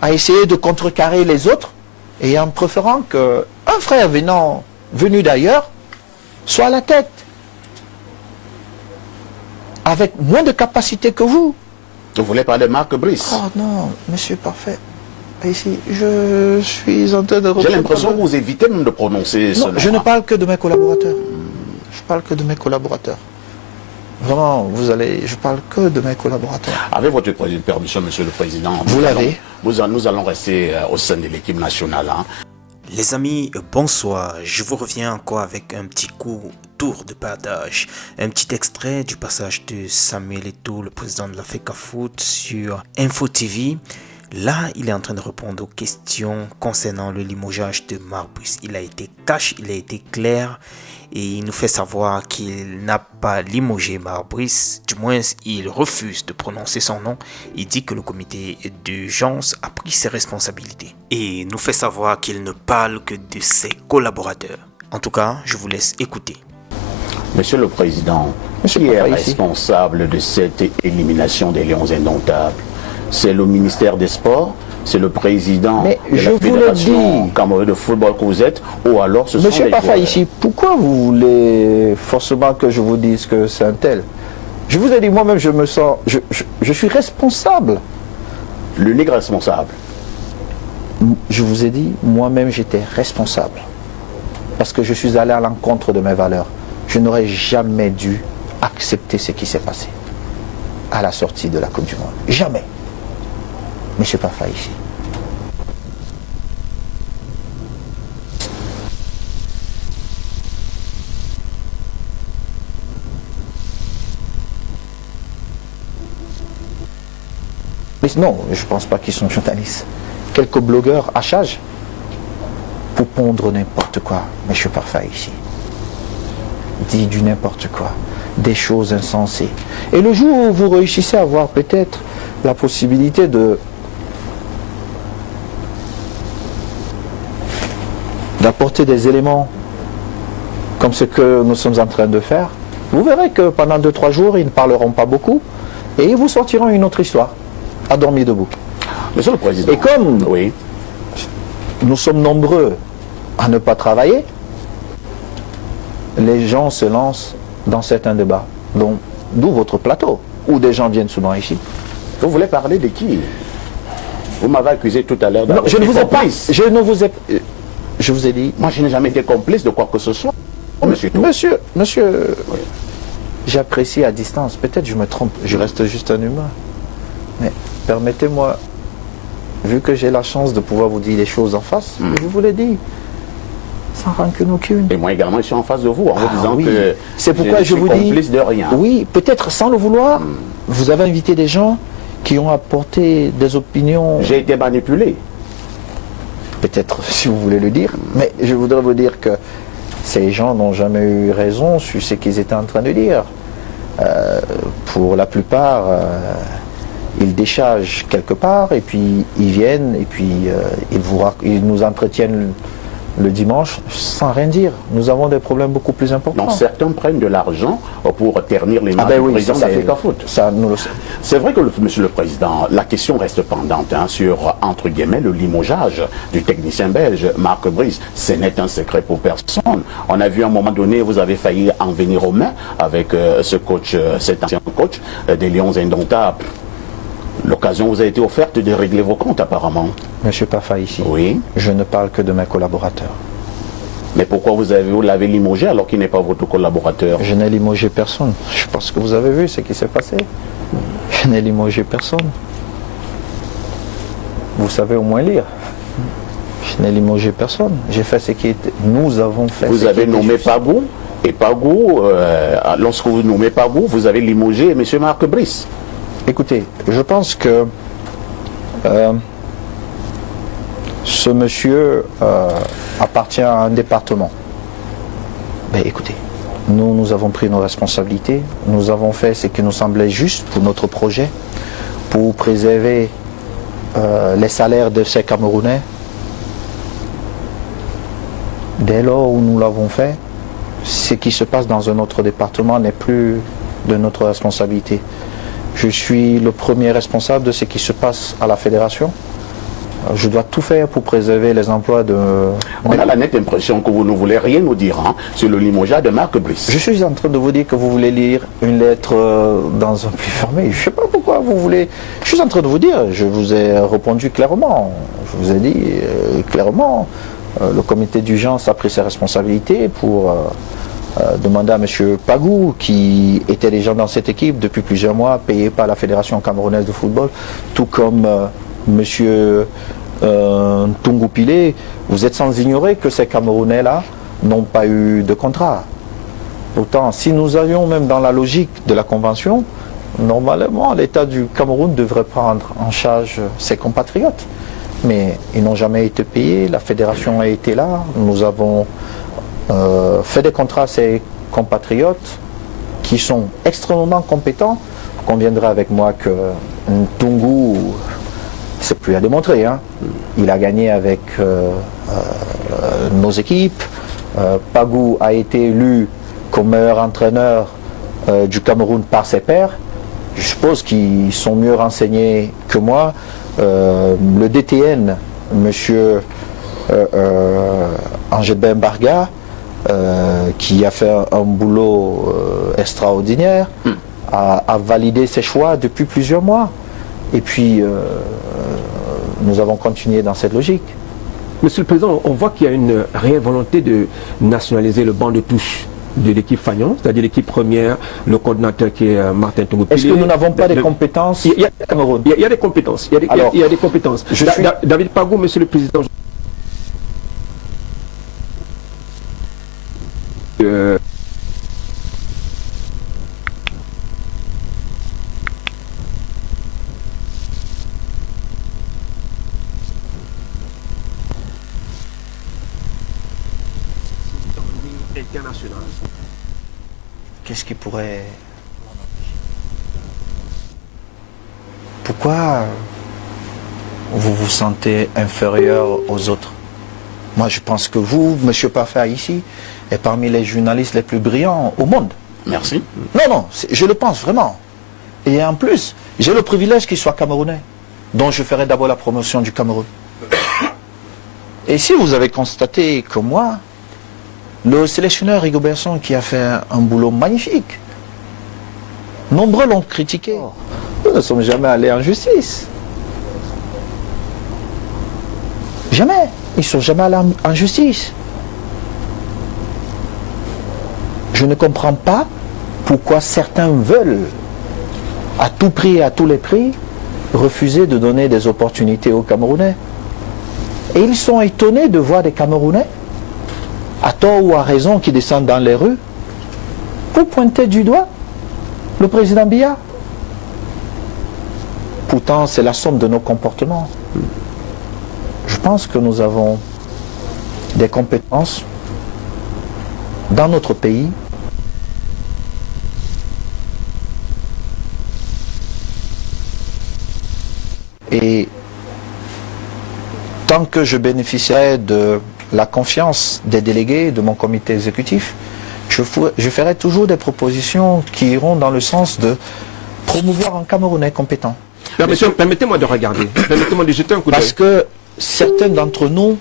à essayer de contrecarrer les autres, et en préférant qu'un frère venu d'ailleurs soit à la tête, avec moins de capacité que vous. Vous voulez parler de Marc Brice? Oh non, monsieur parfait. Ici, je suis en train de... J'ai l'impression que vous évitez même de prononcer ce nom. Je ne parle que de mes collaborateurs. Je parle que de mes collaborateurs. Vraiment, je parle que de mes collaborateurs. Avec votre permission, monsieur le président, vous l'avez. Nous allons rester au sein de l'équipe nationale. Hein. Les amis, bonsoir. Je vous reviens encore avec un petit tour de partage. Un petit extrait du passage de Samuel Eto'o, le président de la FECAFOOT, sur Info TV. Là, il est en train de répondre aux questions concernant le limogeage de Marc Brice. Il a été cash, il a été clair et il nous fait savoir qu'il n'a pas limogé Marc Brice. Du moins, il refuse de prononcer son nom. Il dit que le comité d'urgence a pris ses responsabilités et nous fait savoir qu'il ne parle que de ses collaborateurs. En tout cas, je vous laisse écouter. Monsieur le Président, qui est responsable de cette élimination des Lions indomptables? C'est le ministère des Sports, c'est le président de la Fédération camerounaise de football que vous êtes, ou alors ce sont les joueurs. Monsieur Pafa, ici, pourquoi vous voulez forcément que je vous dise que c'est un tel? Je vous ai dit, moi-même, je me sens... Je suis responsable. L'unique responsable? Je vous ai dit, moi-même, j'étais responsable. Parce que je suis allé à l'encontre de mes valeurs. Je n'aurais jamais dû accepter ce qui s'est passé à la sortie de la Coupe du Monde. Jamais. Monsieur Pafa ici. Mais non, je ne pense pas qu'ils sont journalistes. Quelques blogueurs à charge pour pondre n'importe quoi. Monsieur Pafa ici dit du n'importe quoi, des choses insensées. Et le jour où vous réussissez à avoir peut-être la possibilité d'apporter des éléments comme ce que nous sommes en train de faire, vous verrez que pendant 2-3 jours, ils ne parleront pas beaucoup et ils vous sortiront une autre histoire à dormir debout. Monsieur le Président. Et comme nous sommes nombreux à ne pas travailler, les gens se lancent dans certains débats, d'où votre plateau, où des gens viennent souvent ici. Vous voulez parler de qui? Vous m'avez accusé tout à l'heure Non, je ne vous ai pas. Je vous ai dit. Moi, je n'ai jamais été complice de quoi que ce soit. Monsieur, oui. J'apprécie à distance. Peut-être je me trompe. Je reste juste un humain. Mais permettez-moi, vu que j'ai la chance de pouvoir vous dire les choses en face, je vous l'ai dit. Sans rancune aucune. Et moi également, je suis en face de vous en vous disant que c'est pourquoi je vous dis complice de rien. Oui, peut-être sans le vouloir. Vous avez invité des gens qui ont apporté des opinions. J'ai été manipulé. Peut-être, si vous voulez le dire. Mais je voudrais vous dire que ces gens n'ont jamais eu raison sur ce qu'ils étaient en train de dire. Pour la plupart, ils déchargent quelque part et puis ils viennent et puis ils nous entretiennent le dimanche sans rien dire. Nous avons des problèmes beaucoup plus importants. Donc certains prennent de l'argent pour ternir les mains du président de la FECAFOOT. C'est vrai que, monsieur le Président, la question reste pendante sur, entre guillemets, le limogeage du technicien belge, Marc Brice. Ce n'est un secret pour personne. On a vu à un moment donné, vous avez failli en venir aux mains avec ce coach, cet ancien coach des Lions indomptables. L'occasion vous a été offerte de régler vos comptes apparemment. Monsieur Pafa ici, je ne parle que de mes collaborateurs. Mais pourquoi vous l'avez limogé alors qu'il n'est pas votre collaborateur? Je n'ai limogé personne. Je pense que vous avez vu ce qui s'est passé. Je n'ai limogé personne. Vous savez au moins lire. Je n'ai limogé personne. J'ai fait ce qui était... Nous avons fait... Vous avez nommé Pagou et Pagou, lorsque vous nommez Pagou, vous avez limogé M. Marc Brice. Écoutez, je pense que ce monsieur appartient à un département. Mais écoutez, nous avons pris nos responsabilités, nous avons fait ce qui nous semblait juste pour notre projet, pour préserver les salaires de ces Camerounais. Dès lors où nous l'avons fait, ce qui se passe dans un autre département n'est plus de notre responsabilité. Je suis le premier responsable de ce qui se passe à la fédération. Je dois tout faire pour préserver les emplois de... On a la nette impression que vous ne voulez rien nous dire sur le limogeage de Marc Brice. Je suis en train de vous dire que vous voulez lire une lettre dans un pli fermé. Je ne sais pas pourquoi vous voulez... Je suis en train de vous dire, je vous ai répondu clairement. Je vous ai dit clairement, le comité d'urgence a pris ses responsabilités pour demander à M. Pagou, qui était déjà dans cette équipe depuis plusieurs mois, payé par la Fédération camerounaise de football, tout comme M. Tungu Pile, vous êtes sans ignorer que ces Camerounais-là n'ont pas eu de contrat. Pourtant, si nous allions même dans la logique de la Convention, normalement, l'État du Cameroun devrait prendre en charge ses compatriotes. Mais ils n'ont jamais été payés, la Fédération a été là, nous avons fait des contrats à ces compatriotes qui sont extrêmement compétents. Vous conviendrez avec moi que Tungu, c'est plus à démontrer, hein. Il a gagné avec nos équipes. Pagou a été élu comme meilleur entraîneur du Cameroun par ses pairs. Je suppose qu'ils sont mieux renseignés que moi. Le DTN, M. Angébin Barga, qui a fait un boulot extraordinaire, a validé ses choix depuis plusieurs mois. Et puis, nous avons continué dans cette logique. Monsieur le Président, on voit qu'il y a une réelle volonté de nationaliser le banc de touche de l'équipe Fagnon, c'est-à-dire l'équipe première, le coordinateur qui est Martin Tungu Pile. Est-ce que nous n'avons pas des compétences? Il y a des compétences. Il y a des compétences. David Pagou, Monsieur le Président. International. Qu'est-ce qui pourrait... Pourquoi vous vous sentez inférieur aux autres? Moi, je pense que vous, M. Parfait, ici, est parmi les journalistes les plus brillants au monde. Merci. Non, je le pense vraiment. Et en plus, j'ai le privilège qu'il soit camerounais, dont je ferai d'abord la promotion du Cameroun. Et si vous avez constaté que moi, le sélectionneur Rigobertson qui a fait un boulot magnifique, nombreux l'ont critiqué. Nous ne sommes jamais allés en justice. Jamais. Ils ne sont jamais allés en justice. Je ne comprends pas pourquoi certains veulent, à tout prix et à tous les prix, refuser de donner des opportunités aux Camerounais. Et ils sont étonnés de voir des Camerounais, à tort ou à raison, qui descendent dans les rues pour pointer du doigt le président Biya. Pourtant, c'est la somme de nos comportements. Je pense que nous avons des compétences dans notre pays et tant que je bénéficierai de la confiance des délégués de mon comité exécutif, je ferai toujours des propositions qui iront dans le sens de promouvoir un Camerounais compétent. Permettez-moi de regarder, permettez-moi de jeter un coup d'œil. Parce que certains d'entre nous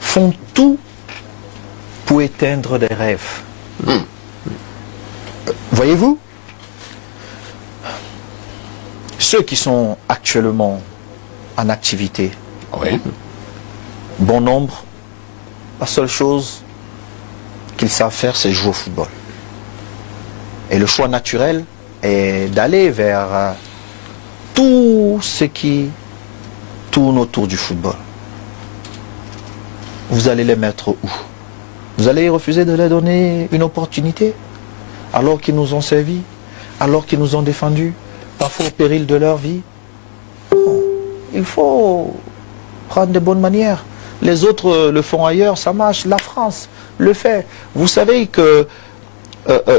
font tout pour éteindre des rêves. Voyez-vous, ceux qui sont actuellement en activité, oui. Bon nombre, la seule chose qu'ils savent faire, c'est jouer au football. Et le choix naturel est d'aller vers tout ce qui tourne autour du football. Vous allez les mettre où? Vous allez refuser de leur donner une opportunité alors qu'ils nous ont servi, alors qu'ils nous ont défendus, parfois au péril de leur vie? Non. Il faut prendre de bonnes manières. Les autres le font ailleurs, ça marche. La France le fait. Vous savez que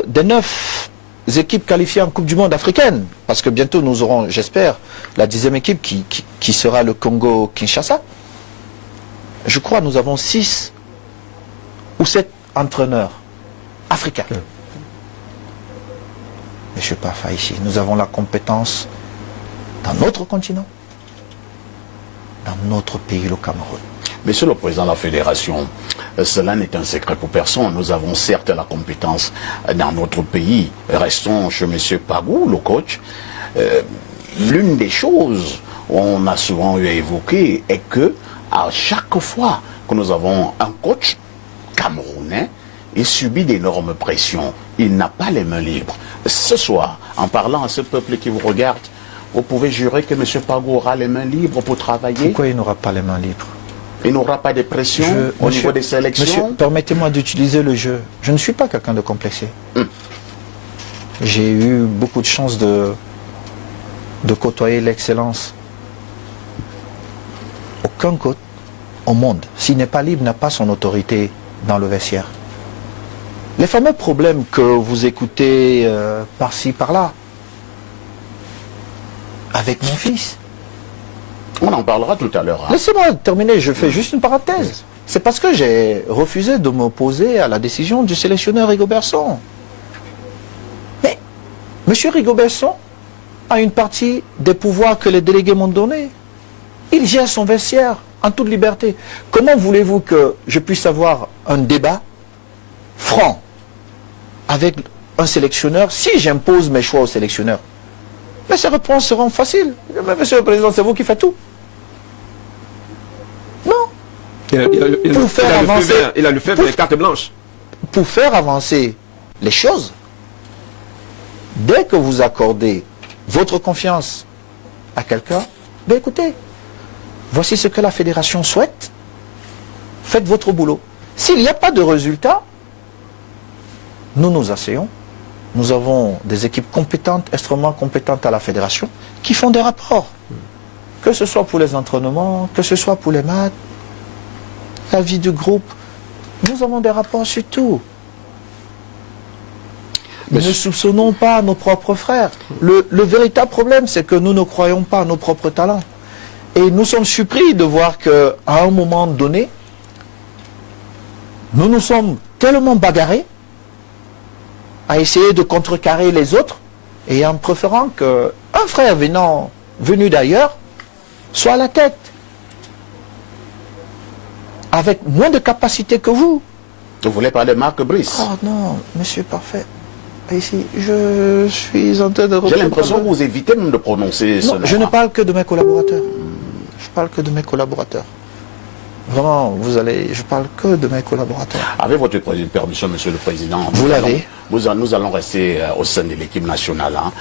des 9 équipes qualifiées en Coupe du Monde africaine, parce que bientôt nous aurons, j'espère, la 10e équipe qui sera le Congo-Kinshasa, je crois nous avons 6 ou 7 entraîneurs africains. Monsieur Parfait, ici, nous avons la compétence dans notre continent, dans dans notre pays, le Cameroun. Monsieur le Président de la Fédération, cela n'est un secret pour personne. Nous avons certes la compétence dans notre pays. Restons chez M. Pagou, le coach. L'une des choses qu'on a souvent eu à évoquer est que à chaque fois que nous avons un coach camerounais, il subit d'énormes pressions. Il n'a pas les mains libres. Ce soir, en parlant à ce peuple qui vous regarde, vous pouvez jurer que M. Pagou aura les mains libres pour travailler? Pourquoi il n'aura pas les mains libres? Il n'aura pas de pression au niveau des sélections? Monsieur, permettez-moi d'utiliser le jeu. Je ne suis pas quelqu'un de complexé. J'ai eu beaucoup de chance de côtoyer l'excellence. Aucun coach au monde, s'il n'est pas libre, n'a pas son autorité dans le vestiaire. Les fameux problèmes que vous écoutez par-ci, par-là, avec mon fils. On en parlera tout à l'heure. Hein. Laissez-moi terminer, je fais juste une parenthèse. C'est parce que j'ai refusé de m'opposer à la décision du sélectionneur Rigobertson. Mais M. Rigobertson a une partie des pouvoirs que les délégués m'ont donnés. Il gère son vestiaire en toute liberté. Comment voulez-vous que je puisse avoir un débat franc avec un sélectionneur si j'impose mes choix au sélectionneur? Mais ces réponses seront faciles. Mais Monsieur le Président, c'est vous qui faites tout. Non. Il a le fait de carte blanche. Pour faire avancer les choses, dès que vous accordez votre confiance à quelqu'un, ben écoutez, voici ce que la fédération souhaite. Faites votre boulot. S'il n'y a pas de résultat, nous nous asseyons. Nous avons des équipes compétentes, extrêmement compétentes à la fédération, qui font des rapports. Que ce soit pour les entraînements, que ce soit pour les maths, la vie du groupe. Nous avons des rapports sur tout. Ne soupçonnons pas nos propres frères. Le véritable problème, c'est que nous ne croyons pas à nos propres talents. Et nous sommes surpris de voir qu'à un moment donné, nous nous sommes tellement bagarrés à essayer de contrecarrer les autres, et en préférant qu'un frère venu d'ailleurs soit à la tête, avec moins de capacité que vous. Vous voulez parler de Marc Brice? Oh non, monsieur parfait. Ici, je suis en train de... J'ai l'impression que vous évitez même de prononcer ce nom. Je ne parle que de mes collaborateurs. Je parle que de mes collaborateurs. Vraiment, je parle que de mes collaborateurs. Avec votre permission, Monsieur le Président, vous l'avez. Nous allons rester au sein de l'équipe nationale. Hein.